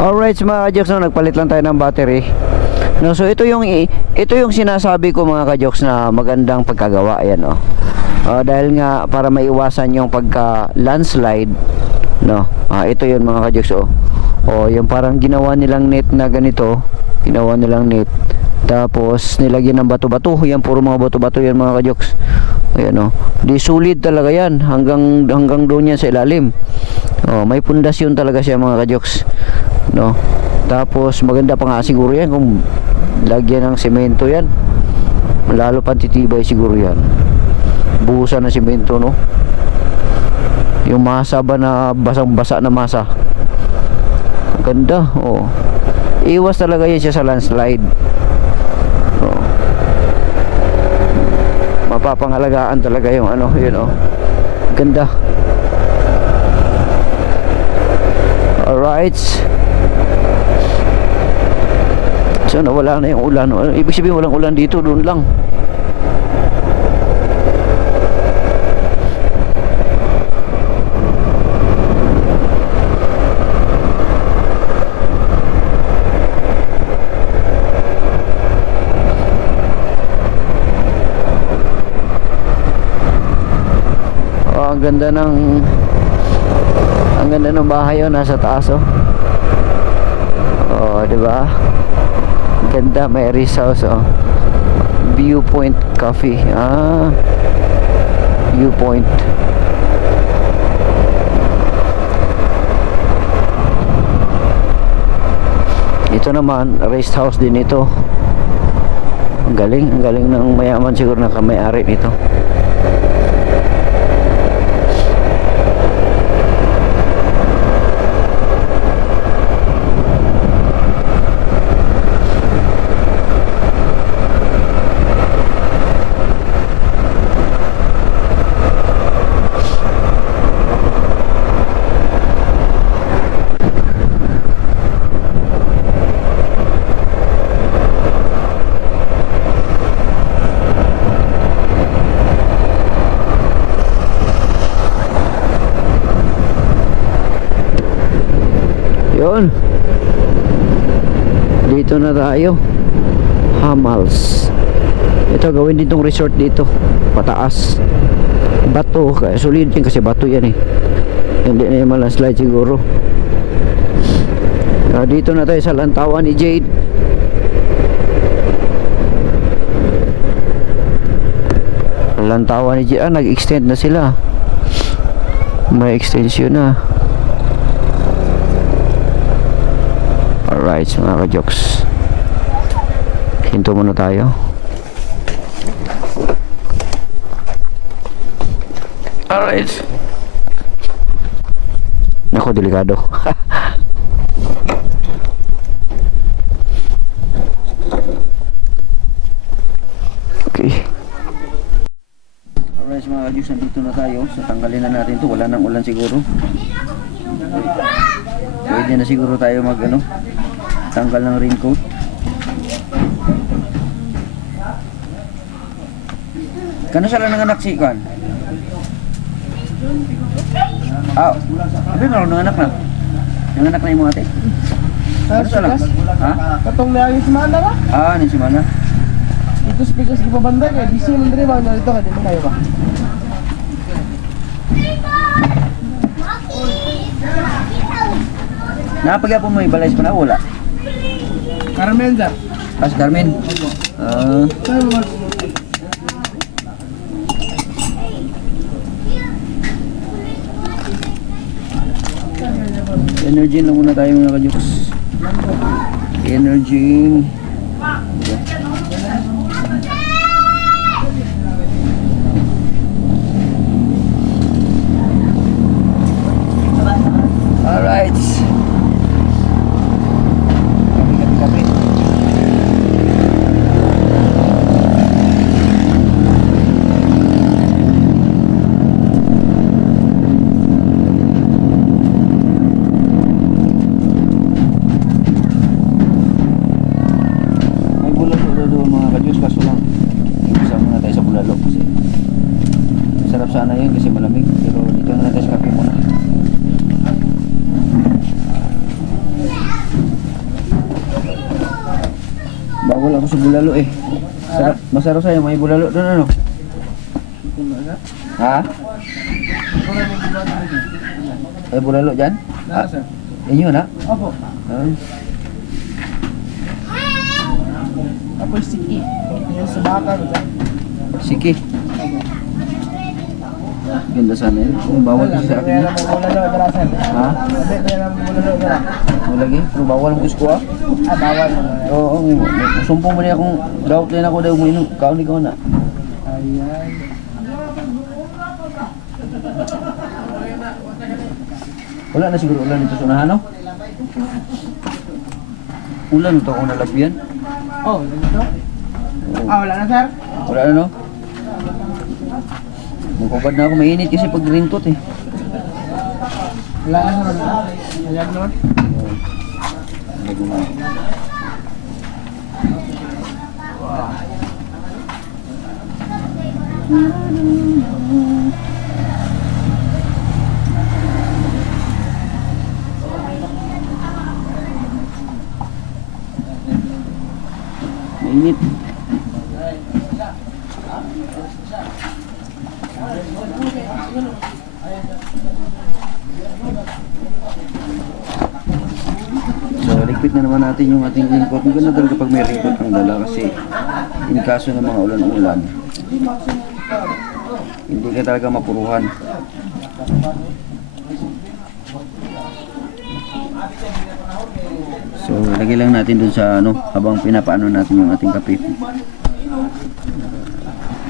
Alright mga ka-jokes, no, nagpalit lang tayo ng battery. No, so ito yung sinasabi ko mga ka-jokes na magandang pagkagawa. Ayan, oh. Dahil nga para maiwasan yung pagka landslide, no. Ito yun mga ka-jokes, oh. Yung parang ginawa nilang net na ganito, ginawa nilang net. Tapos nilagyan ng bato-bato. Yan puro mga bato-bato yan mga ka-jokes. Ayan, oh. Di solid talaga yan hanggang doon yan sa ilalim. May pundasyon talaga siya mga ka-jokes, no. Tapos maganda pa nga siguro yan kung lagyan ng semento yan, lalo pang titibay siguro yan. Buhusan ng semento, no. Yung masa ba na basang-basa na masa, ganda. Iwas talaga yan siya sa landslide. Mapapangalagaan talaga yung ano, yun, ganda. Alright. So nawala na yung ulan. Ibig sabihin walang ulan dito, doon lang. Ang ganda ng bahay, nasa taas, di ba? Ganda, may rest house, Viewpoint Coffee. Viewpoint. Ito naman, rest house din ito. Ang galing ng mayaman siguro na kamay-ari nito. Yun, dito na tayo. Hamals. Ito, gawin ditong resort dito, pataas. Bato, solid yan kasi bato yan, hindi na yung malandslide siguro. Dito na tayo sa lantawan ni Jade. Lantawan ni Jade, nag-extend na sila. May extension na. Alright mga ka-jokes, hinto muna tayo. Alright. Nako, delikado. Okay. Alright mga ka-jokes, nandito na tayo. So tanggalin na natin to. Wala nang ulan siguro. Pwede na siguro tayo tanggal ng raincoat. Kano sila nanganak si Kwan? Abi meron nanganak na? Nanganak na yung mga ate? Kano sila? Katong na yung simana ba? Ni simana. Dito sa Pikas Gipabanda kaya di siya mandiri ba? Dito ka, di mo kayo ba? Napagya po mo ibalay pa na wala? Carmen sir. Si Carmen? Energy lang muna tayo mga ka-jokes. Energy. Alright. ako sa bulalo eh. Sarap, masarap sa'yo, may bulalo doon ano? Ha? May bulalo dyan? Nasa sir? Inyo na? Opo. Ah. Ako yung siki. Yung sa baka. Sige. Ganda sana yun. Kung bawal kasi sa akin. Kaya naman mula daw dala sir. Ha? Sabi, kaya naman mula daw dala. Malagi? Pero bawal ang gusto ko ah. Ah, bawal. Oo, sumpong mo niya akong doubt din ako daw mo inom. Kaon ikaw na. Ayan. Wala na siguro ulan dito sa unahan, no? Ulan ito ako nalagyan. Oh, ganito? Ah, wala na sir? Wala na, no? Magkubad na ako, mainit kasi pag rintot eh. Wala na sir. Ayan nun. Mainit. So, ligpit na naman natin yung ating raincoat. Ang ganda talaga pag may raincoat ang dala kasi in kaso ng mga ulan-ulan, hindi ka talaga mapuruhan. So, lagay lang natin dun sa ano, habang pinapaano natin yung ating kape.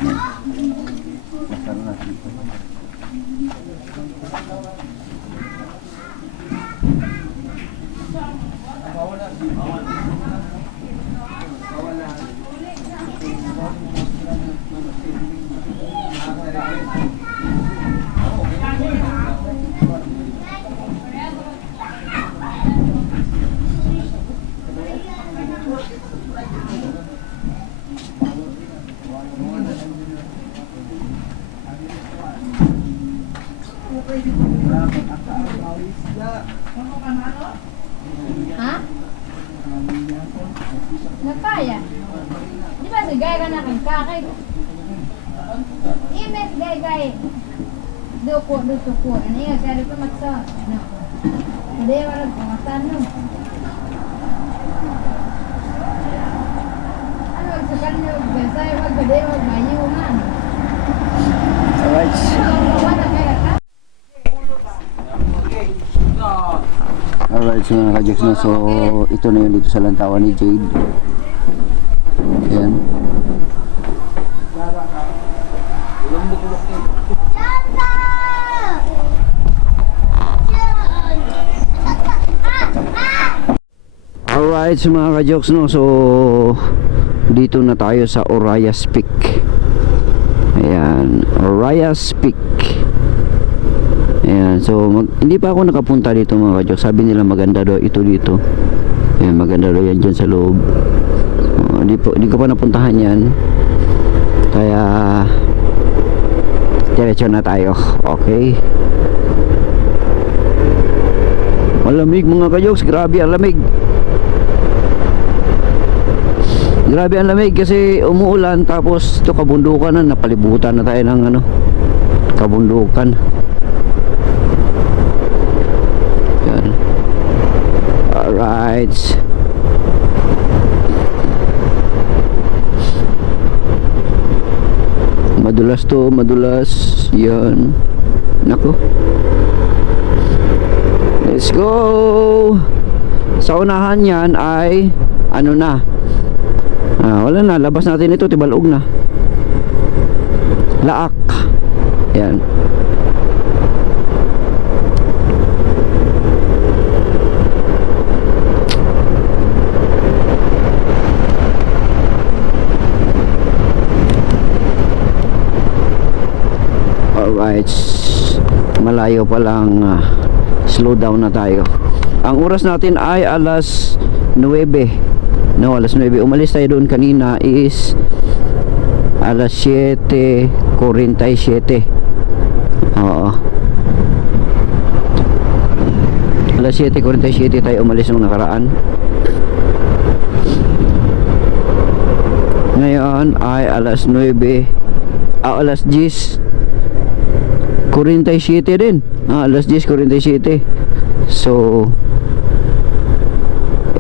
Yan. Masarap natin ito. Ha? Nakaya? Di ba si Gay ka na kang kakay? Imes Gay. Duko. Ano yung sari ko magsa? Ano? Hindi, walang pangasan no. Ano, magsakan nyo, bensay, wag gade, wag mayo man. Alright. Wala kaya ka? Alright, so mga ka-jokes na. So, ito na yun dito sa lantawan ni Jade. Ayan. Alright, so mga ka-jokes no. So, dito na tayo sa Orayas Peak. Ayan, Orayas Peak. Ayan, so hindi pa ako nakapunta dito mga ka-jokes. Sabi nila maganda daw ito dito. Ayan, maganda daw yan dyan sa loob. Hindi ko pa napuntahan yan. Kaya diretso na tayo. Okay. Malamig mga ka-jokes. Grabe ang lamig. Grabe ang lamig kasi umuulan. Tapos ito kabundukan na. Napalibutan na tayo ng ano, kabundukan. Yan. Alright. Madulas to, madulas. Yan. Nako. Let's go. Sa unahan yan ay ano na. Wala na, labas natin ito, tibalog na. Laak. Yan. Alright, malayo pa lang, slow down na tayo. Ang oras natin ay alas 9. No, alas 9. Umalis tayo doon kanina is alas 7:47. Oo. Alas 7:47 tayo umalis nung nakaraan. Ngayon ay alas 9, alas 10 47 din. Alas 10 47. So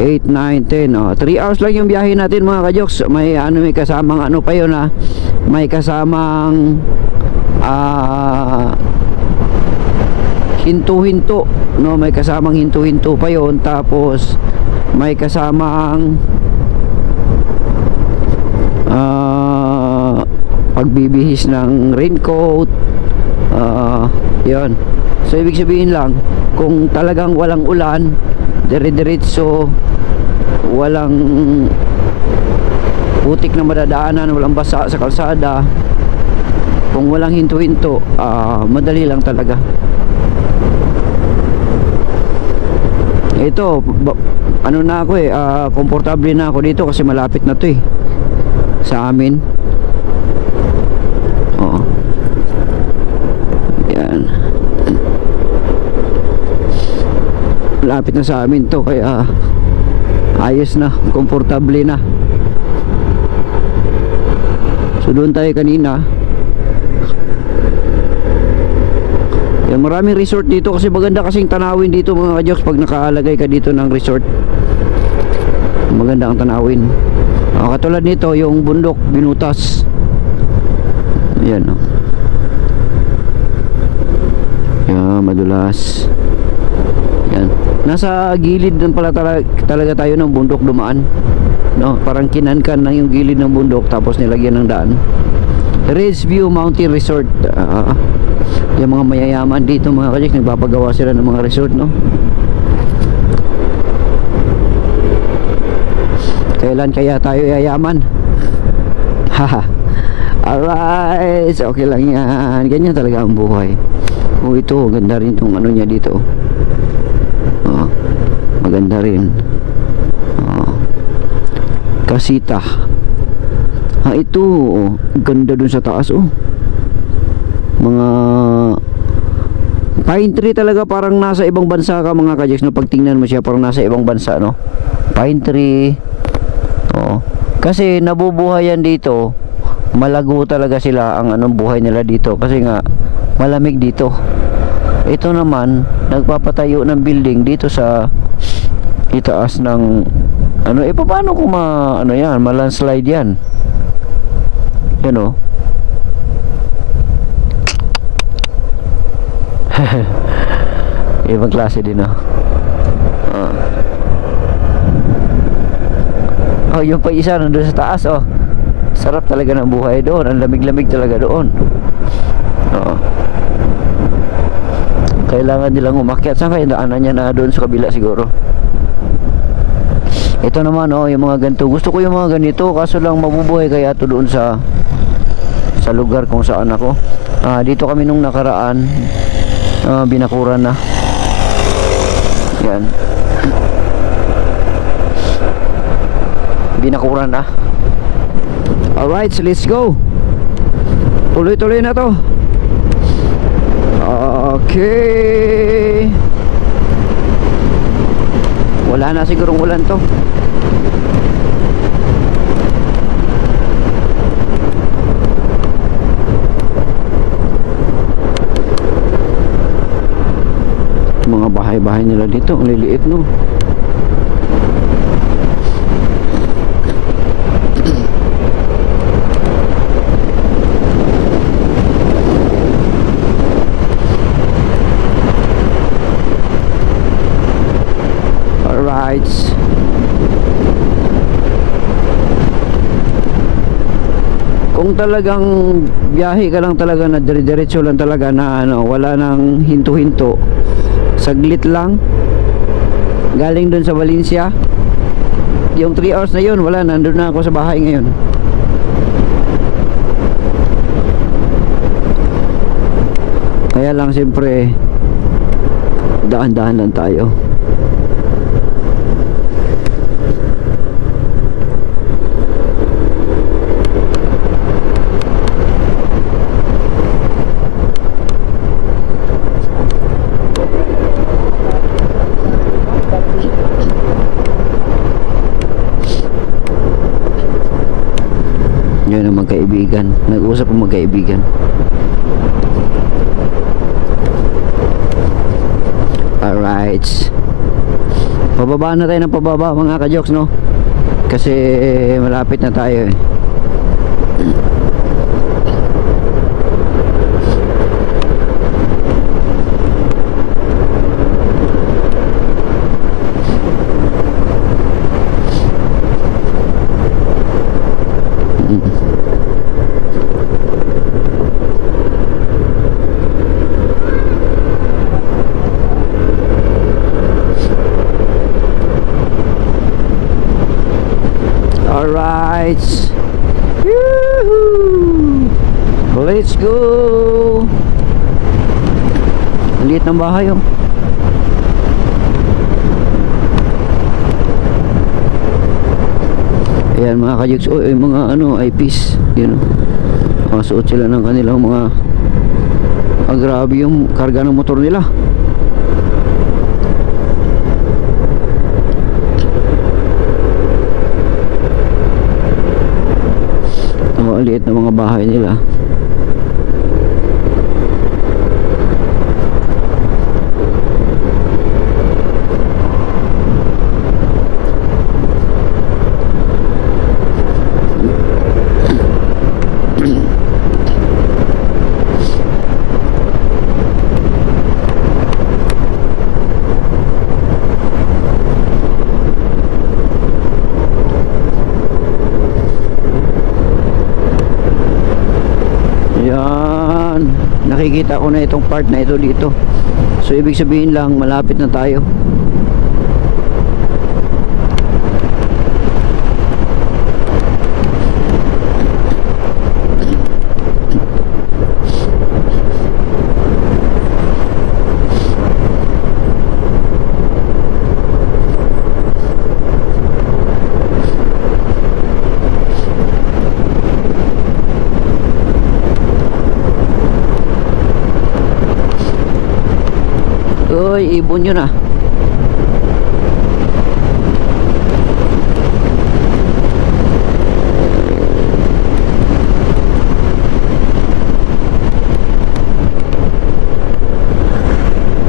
8, 9, 10. 3 hours lang yung biyahe natin mga kajoks. May may kasamang ano pa yun may kasamang hinto-hinto, no? May kasamang hinto-hinto pa yun. Tapos may kasamang pagbibihis ng raincoat, yun. So ibig sabihin lang, kung talagang walang ulan, dire-diretso, walang putik na madadaanan, walang basa sa kalsada, kung walang hinto-hinto, madali lang talaga. Ito, ano na ako komportable na ako dito kasi malapit na to sa amin. Yan. Malapit na sa amin to, kaya ayos na, komportable na. So doon tayo kanina. Yan, maraming resort dito kasi maganda kasing tanawin dito mga kajoks pag nakaalagay ka dito ng resort. Maganda ang tanawin. Katulad nito, yung bundok Binutas. Yan yan, madulas. Yan. Nasa gilid din pala talaga tayo ng bundok dumaan. No, parang kinankan lang yung gilid ng bundok tapos nilagyan ng daan. Ridgeview Mountain Resort. Yung mga mayayaman dito mga kajik, nagpapagawa sila ng mga resort, no? Kailan kaya tayo yayaman? Haha. Alright, okay lang yan. Ganyan talaga ang buhay. Ito, ganda rin itong ano niya dito. Maganda rin. Kasita. Ito, ganda dun sa taas, mga pine tree talaga, parang nasa ibang bansa ka mga kajeks, no? Pag tingnan mo siya, parang nasa ibang bansa, no? Pine tree. Kasi nabubuhayan dito, malago talaga sila ang anong buhay nila dito kasi nga malamig dito. Ito naman nagpapatayo ng building dito sa itaas ng paano kung yan, malandslide yan. Yan ibang klase din yung pa isa nandun sa taas. Sarap talaga ng buhay doon, ang lamig-lamig talaga doon. Kailangan nilang umakyat. Saan kayo daanan niya? Na doon sa kabila siguro. Ito naman yung mga ganito, gusto ko yung mga ganito, kaso lang mabubuhay kaya ito doon sa lugar kung saan ako. Dito kami nung nakaraan, binakuran na. Yan, binakuran na. Alright, so let's go. Tuloy-tuloy na to. Okay. Wala na sigurong ulan to. Mga bahay-bahay nila dito, ang liliit, no? Alright. Kung talagang biyahe ka lang talaga na dire-diretso lang talaga na wala nang hinto-hinto, saglit lang galing dun sa Valencia, yung 3 hours na yun, wala, nandun na ako sa bahay ngayon. Kaya lang siyempre daan-daan lang tayo. magkaibigan. Nag-usap ang magkaibigan. Alright. Pababa na tayo ng pababa mga ka-jokes, no? Kasi malapit na tayo eh. Alright. Yoo-hoo! Let's go. Liit ng bahay oh. Ayan mga kajuks, oh, yung mga ano, eyepiece, yun oh. Makasuot sila ng kanilang mga grabe yung karga ng motor nila. Ang liit na mga bahay nila. Yan, nakikita ko na itong part na ito dito. So ibig sabihin lang malapit na tayo. Uy, ibon yun ah.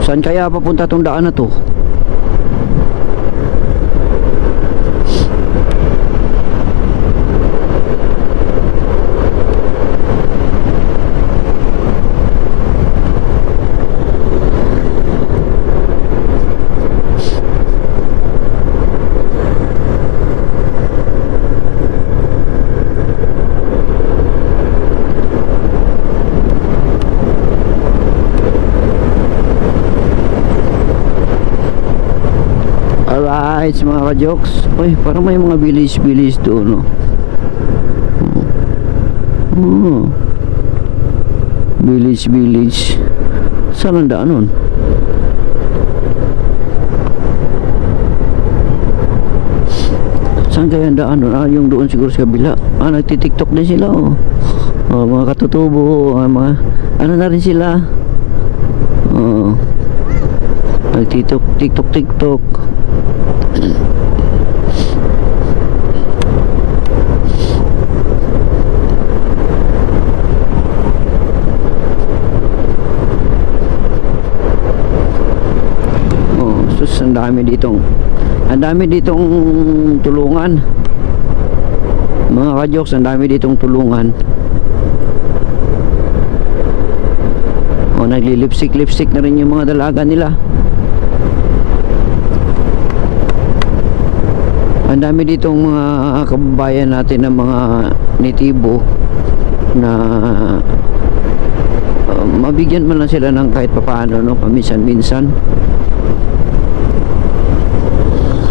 Saan kaya papunta tong daan na to? Alright mga ka-jokes. Uy, parang may mga village doon, no? Oh. Village. Saan ang daan nun? Saan kaya ang daan nun? Ah, yung doon siguro sa kabila. Ah, nagtitiktok din sila, oh. Oh, mga katutubo, mga ano na rin sila. Oh. Nagtitiktok. Oh, sus, ang dami ditong tulungan. Mga ka-jokes, ang dami ditong tulungan. Oh, naglilipstick na rin yung mga dalaga nila. Ang dami ditong mga kababayan natin ng mga nitibo na mabigyan man lang sila ng kahit papaano, no, paminsan-minsan.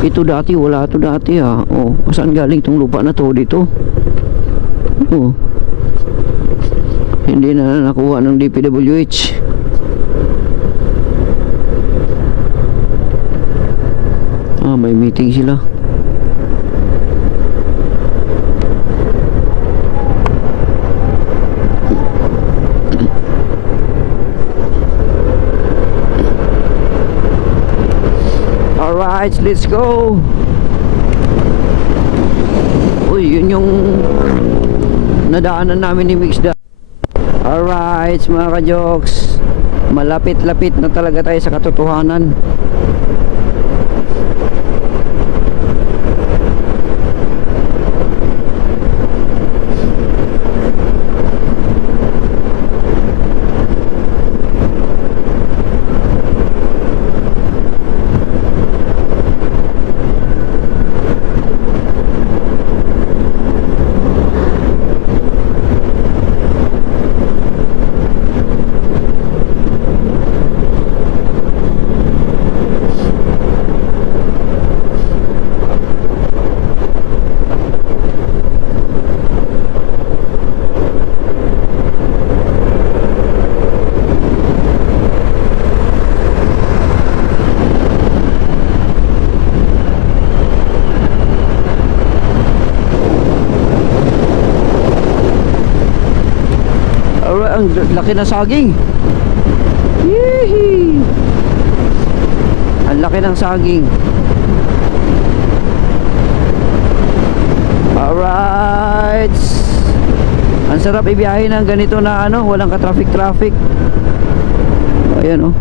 Ito dati, wala ito dati ha. Oh, saan galing itong lupa na to dito? Oh. Hindi na nakuha ng DPWH. Ah, may meeting sila. Alright, let's go. Uy, yun yung nadaanan namin ni Mixda. Alright mga ka-jokes, malapit-lapit na talaga tayo sa katotohanan. Ang laki ng saging. Yee! Ang laki ng saging. Alright. Ang sarap ibiyahe ng ganito na ano, walang ka-traffic. Ayan oh.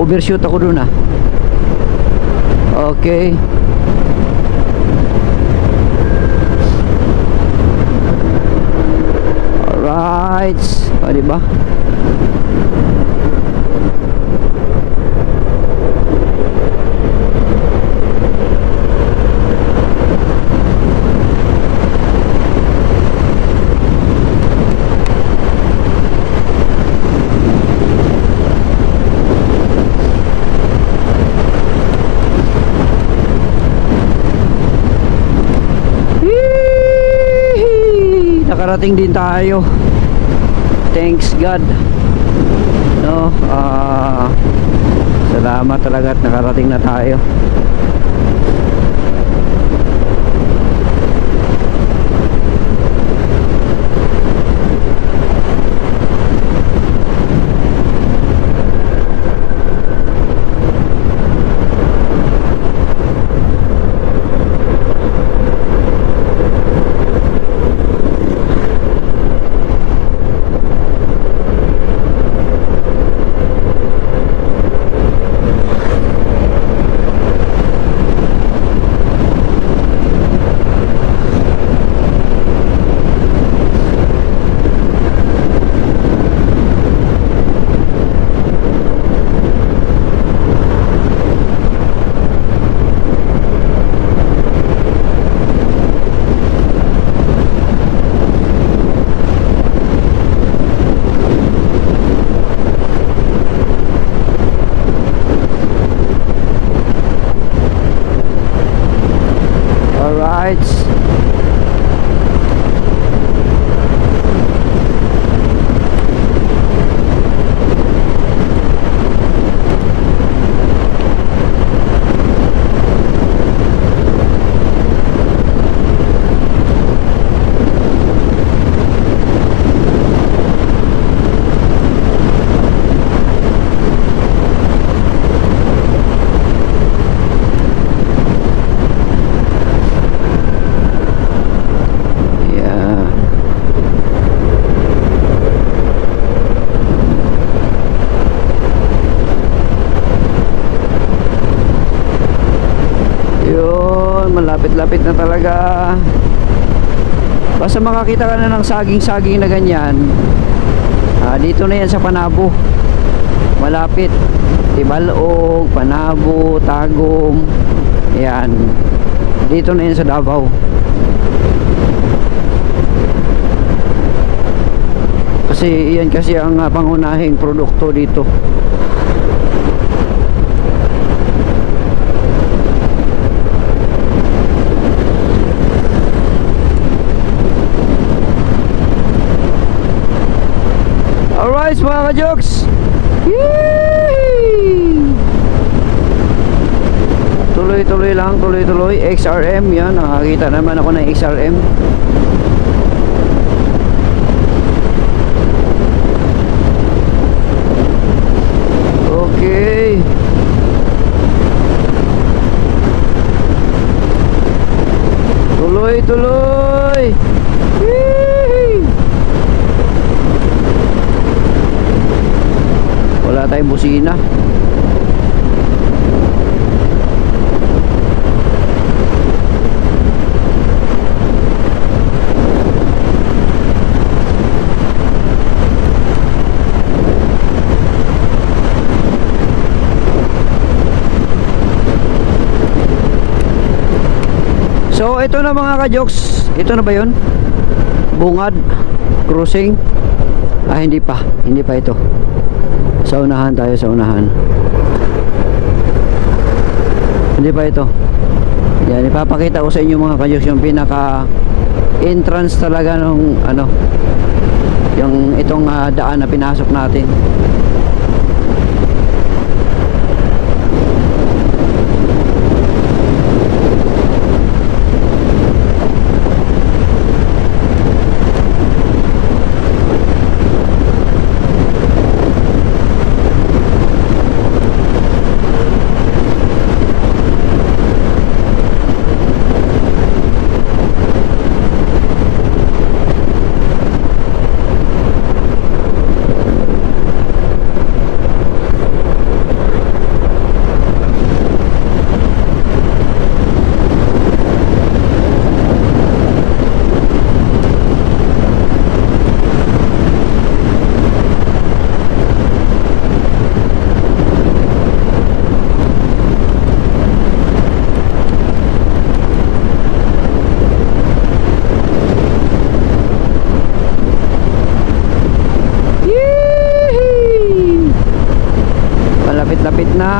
Overshoot ako dun ah. Okay. Alright. O, diba? Nakarating din tayo. Thanks God. No, salamat talaga at nakarating na tayo. Malapit-lapit na talaga. Basta makakita ka na ng saging-saging na ganyan, dito na yan sa Panabo. Malapit. Tibalog, Panabo, Tagum. Yan. Dito na yan sa Davao. Kasi yan kasi ang pangunahing produkto dito. Alright mga ka-jokes, tuloy-tuloy lang, tuloy-tuloy. XRM yan, nakakita naman ako ng XRM. Okay, tuloy-tuloy. busina. So ito na mga ka-jokes. Ito na ba yun? Bungad Crossing. Hindi pa ito. Sa unahan tayo, sa unahan. Hindi pa ito. Yan, ipapakita ko sa inyo mga ka-jokes yung pinaka entrance talaga nung ano, yung itong daan na pinasok natin. Malapit na.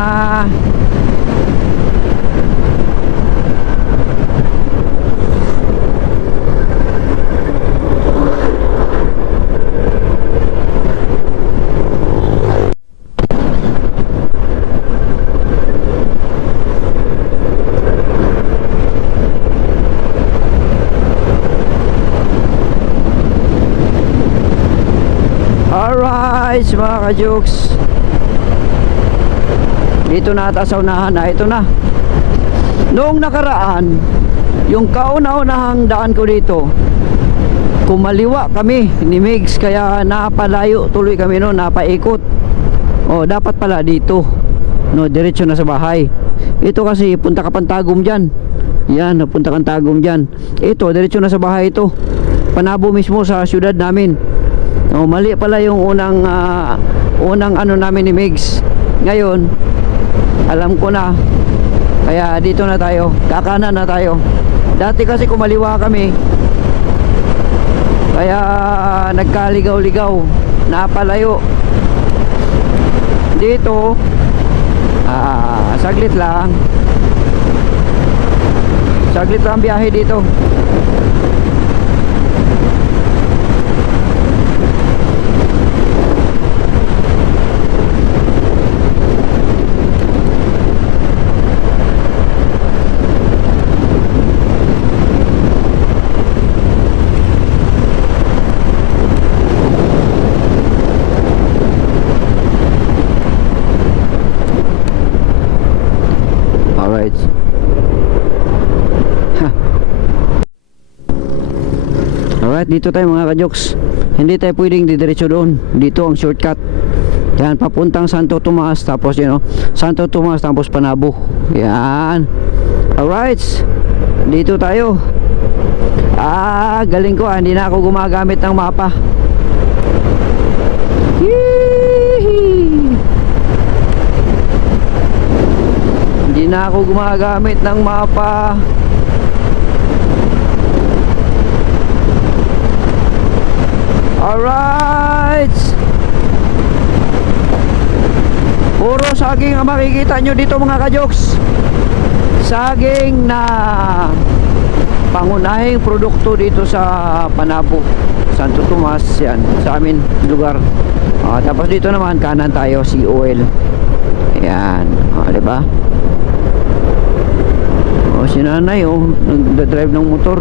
Alright mga ka-jokes, dito na ata sa unahan na. Ito na. Noong nakaraan, yung kauna-unahang daan ko dito, kumaliwa kami ni Migs, kaya napalayo tuloy kami noon, napaikot. Dapat pala dito, no, diretso na sa bahay. Ito kasi punta ka Pantagum dyan. Yan, napunta kang Tagum dyan. Ito, diretso na sa bahay ito. Panabo mismo sa syudad namin. Mali pala yung unang ano namin ni Migs. Ngayon, alam ko na. Kaya dito na tayo, kakanan na tayo. Dati kasi kumaliwa kami, kaya nagkaligaw-ligaw, napalayo. Dito saglit lang biyahe dito. Alright. Alright, dito tayo mga ka-jokes. Hindi tayo pwedeng didiretso doon. Dito ang shortcut. Yan, papuntang Santo Tomas, tapos Santo Tomas tapos Panabo. Yan. Alright. Dito tayo. Galing ko, hindi na ako gumagamit ng mapa. Yee! Hindi na ako gumagamit ng mapa. Alright. Puro saging ang makikita nyo dito mga ka-jokes. Saging na pangunahing produkto dito sa Panabo, Santo Tomas, yan, sa amin lugar. Tapos dito naman kanan tayo, si Oil. Ayan, diba? Si nanay nagdadrive ng motor.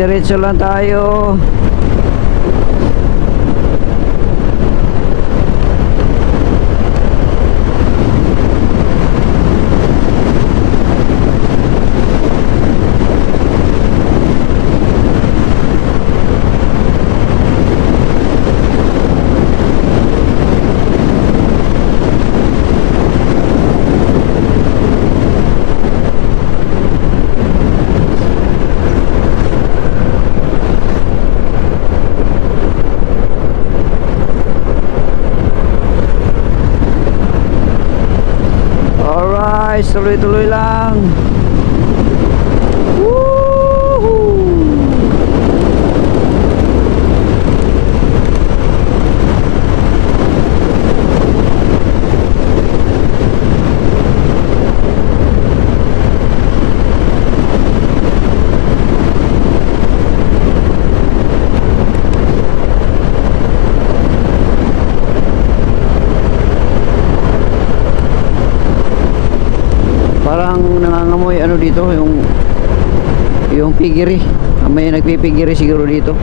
Dire-diretso lang tayo. Alright, tuloy-tuloy lang. Woohoo! Parang nangangamoy ano dito, yung piggery. May nagpipiggery siguro dito.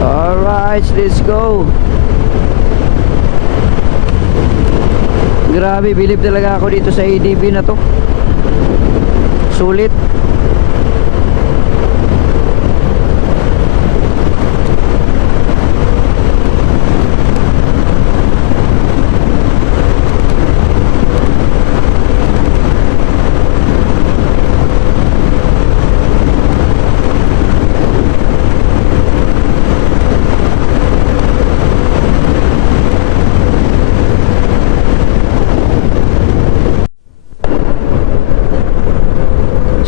Alright, let's go. Grabe, bilib talaga ako dito sa ADB na to. Sulit.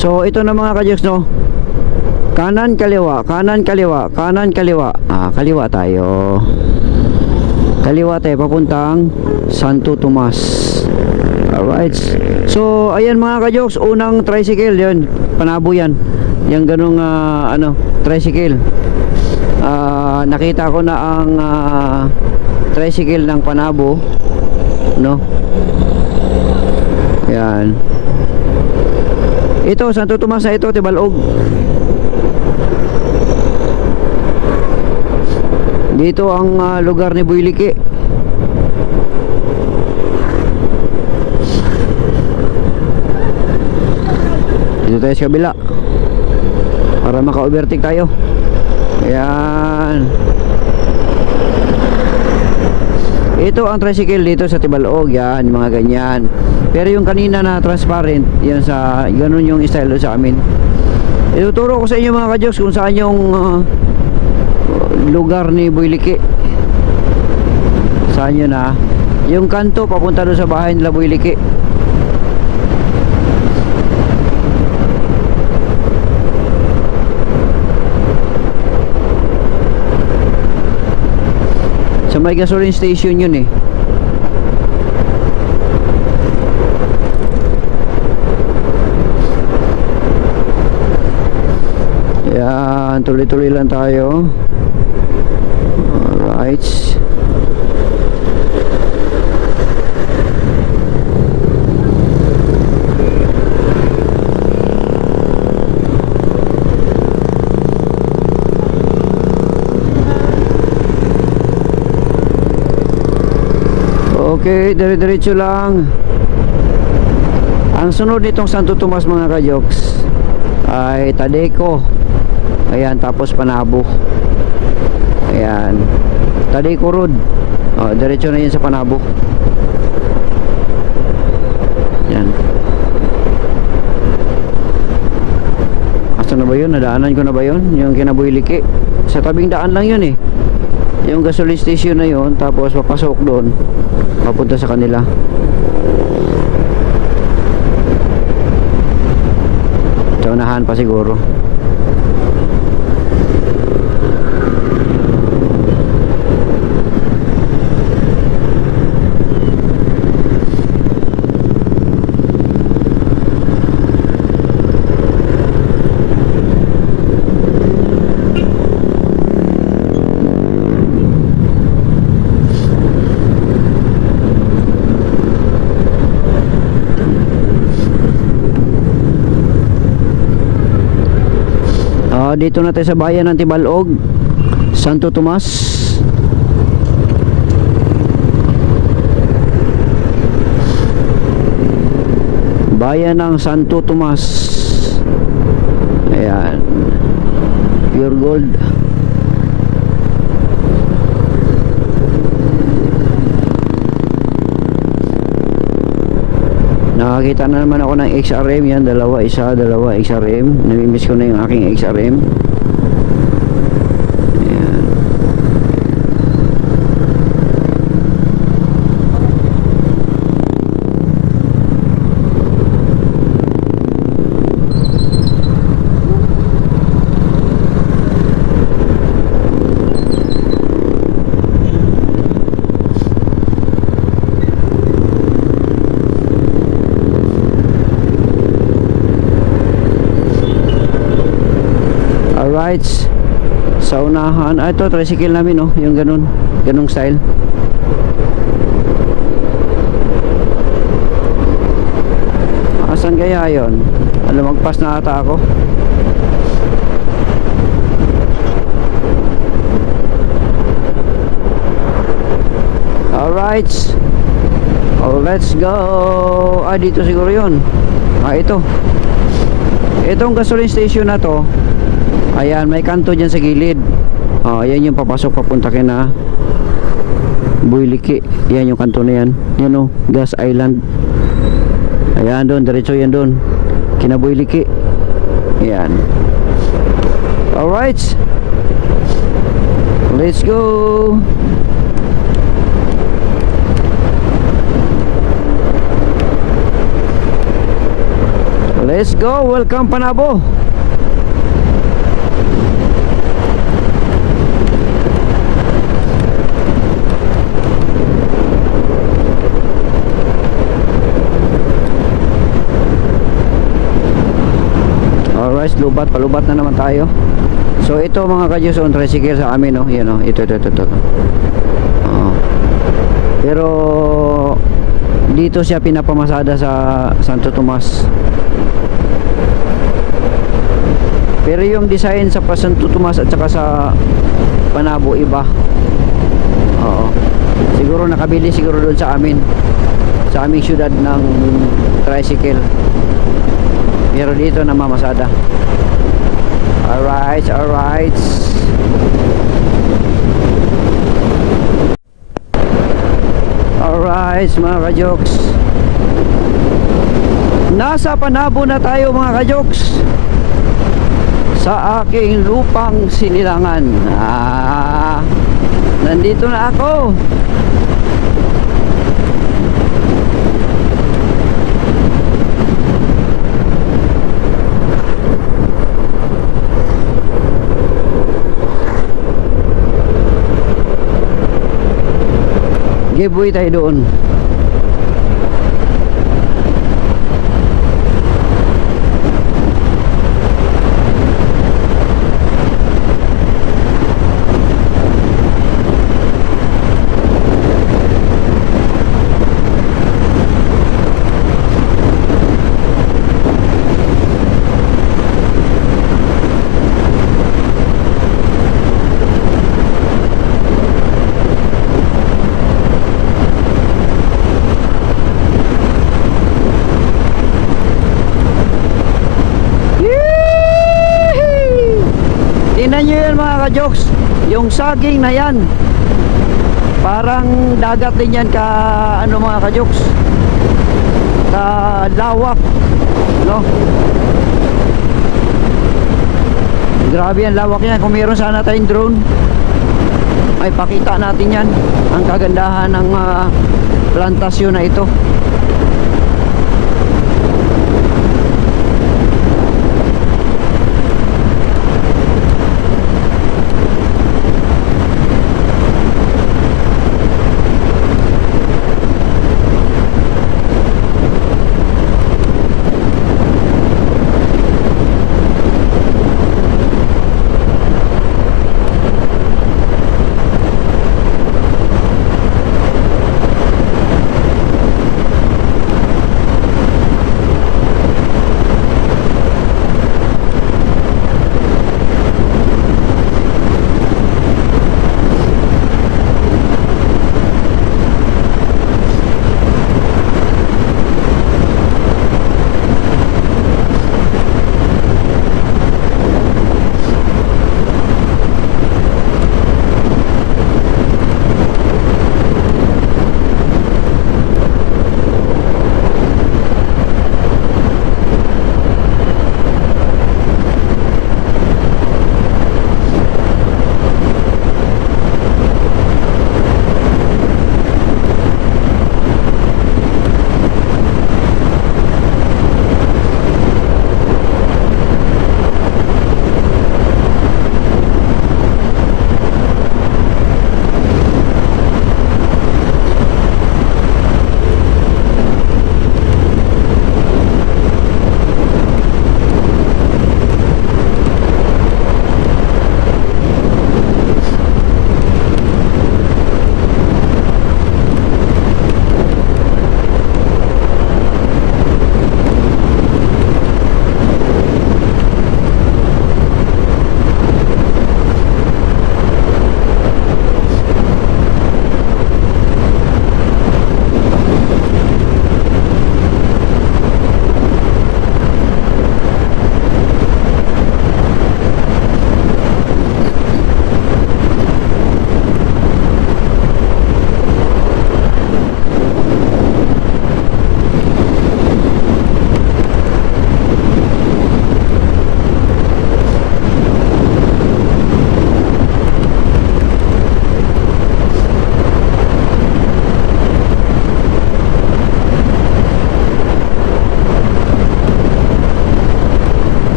So ito na mga kajoks, no. Kanan kaliwa, kanan kaliwa, kanan kaliwa. Kaliwa tayo. Kaliwa tayo papuntang Santo Tomas. Alright. So ayan mga kajoks, unang tricycle 'yon. Panabo yan. Yang ganung tricycle. Nakita ko na ang tricycle ng Panabo, no. Yan. Ito, Santo Tomas na ito, Tibalog. Dito ang lugar ni Buyliki. Dito tayo sa kabila para maka-overtake tayo. Ayan. Ito ang tricycle dito sa Tibalog. Yan, mga ganyan. Pero yung kanina na transparent, yan sa ganun yung style sa amin. Ituturo ko sa inyo mga kajoks kung saan yung lugar ni Buyliki. Saan yun yung kanto papunta doon sa bahay nila Buyliki. Sa may gasoline station yun eh. Yan, tuloy-tuloy lang tayo. Alright. Okay, dire-diretso lang. Ang sunod nitong Santo Tomas mga kajoks ay Tadeco. Ayan, tapos Panabo. Ayan, Tadeco Road. Diretso na yun sa Panabo. Ayan. Asa na ba yun? Nadaanan ko na ba yun? Yung kina Buyliki. Sa tabing daan lang yun eh. Yung gasoline station na yun, tapos papasok doon, papunta sa kanila. Sa unahan pa siguro. Dito na tayo sa bayan ng Tibalog, Santo Tomas. Bayan ng Santo Tomas. Ayan, pure gold. Nakakita na naman ako ng XRM. Yan, dalawa XRM. Namimiss ko na yung aking XRM. Ayan. Alright, sa unahan, ito tricycle namin, oh, yung ganung style. Asan kaya yon? Lumagpas na ata ako. Alright, let's go. Dito siguro yun. Itong gasoline station na to. Ayan, may kanto dyan sa gilid. Ayan yung papasok papunta kina Buyliki. Yan yung kanto na yan. Yan o, Gas Island. Ayan doon, diretso yan doon kina Buyliki. Ayan. Alright, let's go. Let's go, welcome Panabo. Alright, palubat na naman tayo. So ito mga ka-Diyos, on tricycle sa amin, no? Yan, no? Ito. Pero dito siya pinapamasada sa Santo Tomas. Pero yung design sa Santo Tomas at saka sa Panabo iba. Oo. Siguro nakabili siguro doon sa amin. Sa aming syudad ng tricycle. Pero dito na mamasada. Alright. Alright mga ka-Jokes. Nasa Panabo na tayo mga ka-Jokes. Sa aking lupang sinilangan. Nandito na ako. Giveaway tayo doon. Tingnan nyo yan mga ka-Jokes. Yung saging na yan, parang dagat din yan ka ano mga ka-Jokes, ka lawak, no? Grabe yan, lawak yan. Kung meron sana tayong drone, ay pakita natin yan. Ang kagandahan ng plantasyon na ito.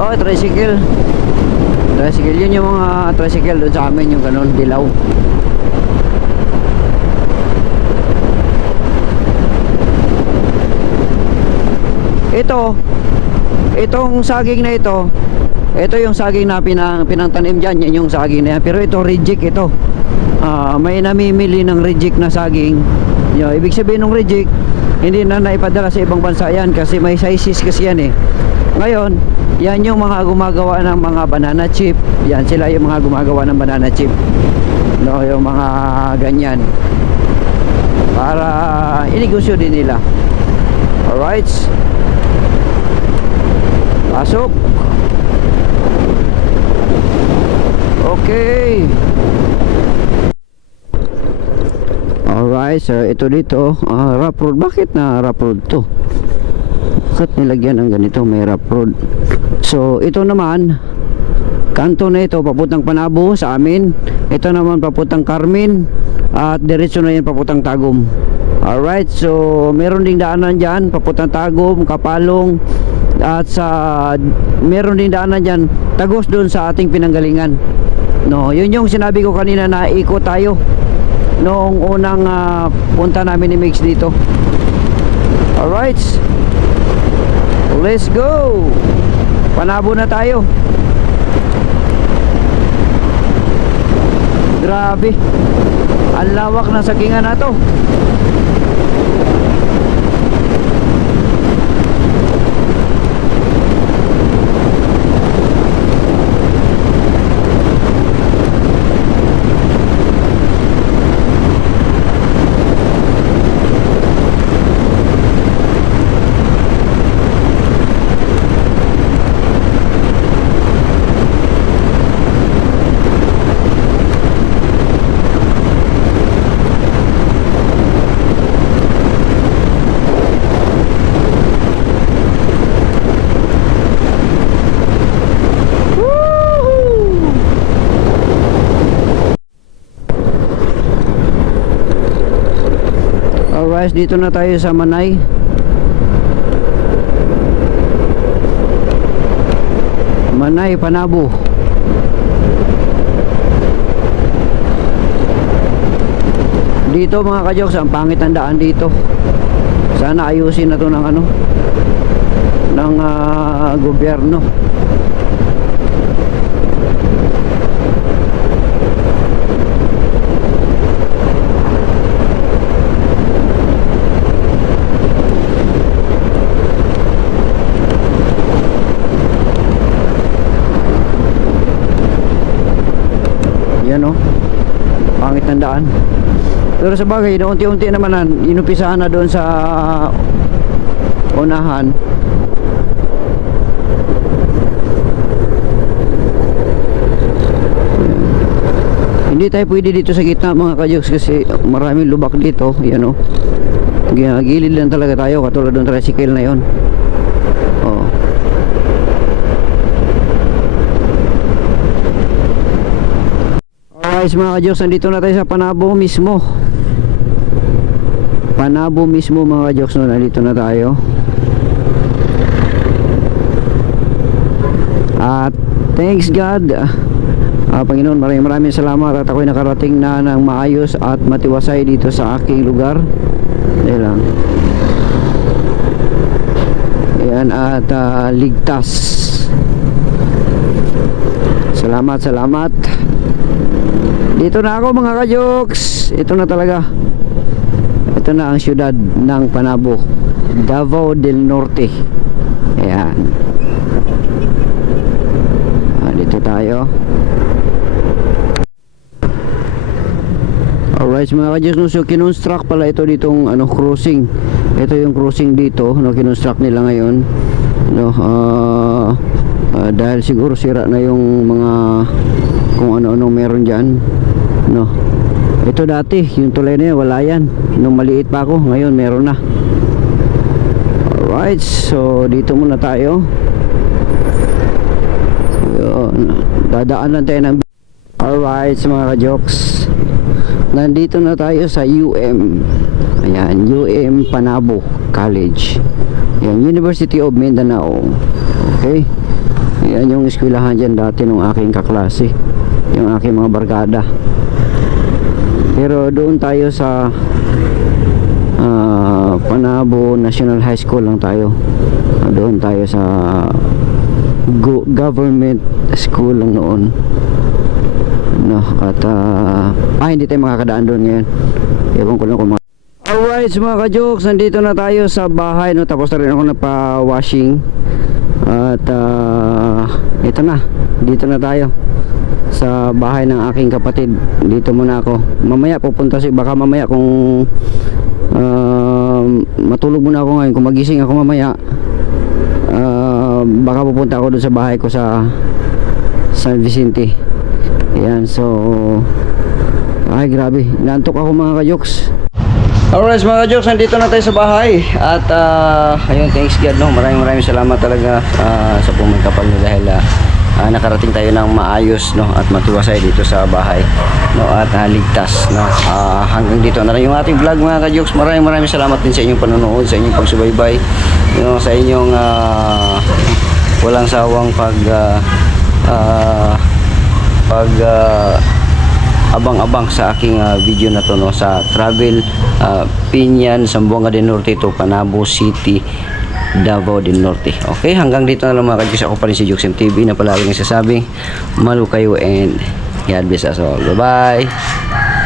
Oh, tricycle. Tricycle, yun yung mga tricycle doon sa amin, yung ganun, dilaw. Itong saging na ito yung saging na pinangtanim dyan, yan yung saging na yan. Pero ito, reject ito. May namimili ng reject na saging. Ibig sabihin ng reject, hindi na naipadala sa ibang bansa yan kasi may sizes kasi yan eh. Ngayon, yan yung mga gumagawa ng mga banana chip. Yan sila yung mga gumagawa ng banana chip. No, yung mga ganyan. Para inegosyo din nila. Alright. Pasok. Okay. Alright, so ito dito, rough road. Bakit na rough road to? Bakit nilagyan ng ganito, may rough road? So ito naman, kanto na ito papuntang Panabo sa amin. Ito naman papuntang Carmen. At diretso na yan papuntang Tagum. Alright, so meron ding daanan dyan papuntang Tagum, Kapalong. At meron din daanan dyan Tagos doon sa ating pinanggalingan. No, yun yung sinabi ko kanina na ikot tayo noong unang punta namin ni Mix dito. Alright, let's go. Panabo na tayo. Grabe, ang lawak ng sakingan na to. Alright, dito na tayo sa Manay. Manay, Panabo. Dito mga kajoks, ang pangit ng daan dito. Sana ayusin na to ng ano, ng gobyerno. Yan oh, pangit ng daan. Pero sa bagay, unti-unti naman inupisahan na doon sa unahan. Hindi tayo pwede dito sa gitna mga kajoks kasi maraming lubak dito. Yan oh, gilid lang talaga tayo, katulad ng tricycle na yon. Oh. Alright mga kajoks, nandito na tayo sa Panabo mismo. Panabo mismo mga kajoks, no, nandito na tayo. At thanks God, Panginoon, maraming salamat at ako'y nakarating na ng maayos at matiwasay dito sa aking lugar. Dahil lang. Ayan, at ligtas. Salamat. Dito na ako mga kajoks. Ito na talaga. Ito na ang syudad ng Panabo, Davao del Norte. Ayan. Dito tayo. Alright mga kajoks, no, so kinonstruct pala ito ditong crossing. Ito yung crossing dito, no, kinonstruct nila ngayon. No, dahil siguro sira na yung mga kung ano-ano meron dyan, no. Ito dati yung tulay na yan, wala yan nung maliit pa ako, ngayon meron na. Alright, so dito muna tayo. Dadaan lang tayo ng. Alright mga kajoks, nandito na tayo sa UM. Ayan, UM Panabo College. Ayan, University of Mindanao. Okay, yan yung eskwelahan dyan dati nung aking kaklase, yung aking mga barkada. Pero doon tayo sa Panabo National High School lang tayo. Doon tayo sa government school lang noon, no. At hindi tayo makakadaan doon ngayon. Ewan ko lang kung alright mga kajoks, nandito na tayo sa bahay, no. Tapos na rin ako nagpa-washing. At ito na, dito na tayo sa bahay ng aking kapatid. Dito muna ako. Mamaya pupunta baka mamaya kung matulog muna ako ngayon, kung magising ako mamaya, baka pupunta ako doon sa bahay ko sa San Vicente. Ayan, so ay grabe, naantok ako mga kajoks. Alright mga kajoks, nandito na tayo sa bahay. At ayun, thanks God, no. Maraming salamat talaga sa pumagkapal nyo dahil nakarating tayo ng maayos, no, at matiwasay dito sa bahay, no, at ligtas, no. Hanggang dito na rin yung ating vlog mga kajoks. Maraming salamat din sa inyong panonood, sa inyong pagsubaybay, sa inyong walang sawang pag abang-abang sa aking video na to, no, sa travel Pinyan, Zamboanga del Norte to Panabo City, Davao del Norte. Okay, hanggang dito na lang mga ka-Diyos. Ako pa rin si Juxem TV na palagi nagsasabing malo kayo and God bless us all. Bye bye.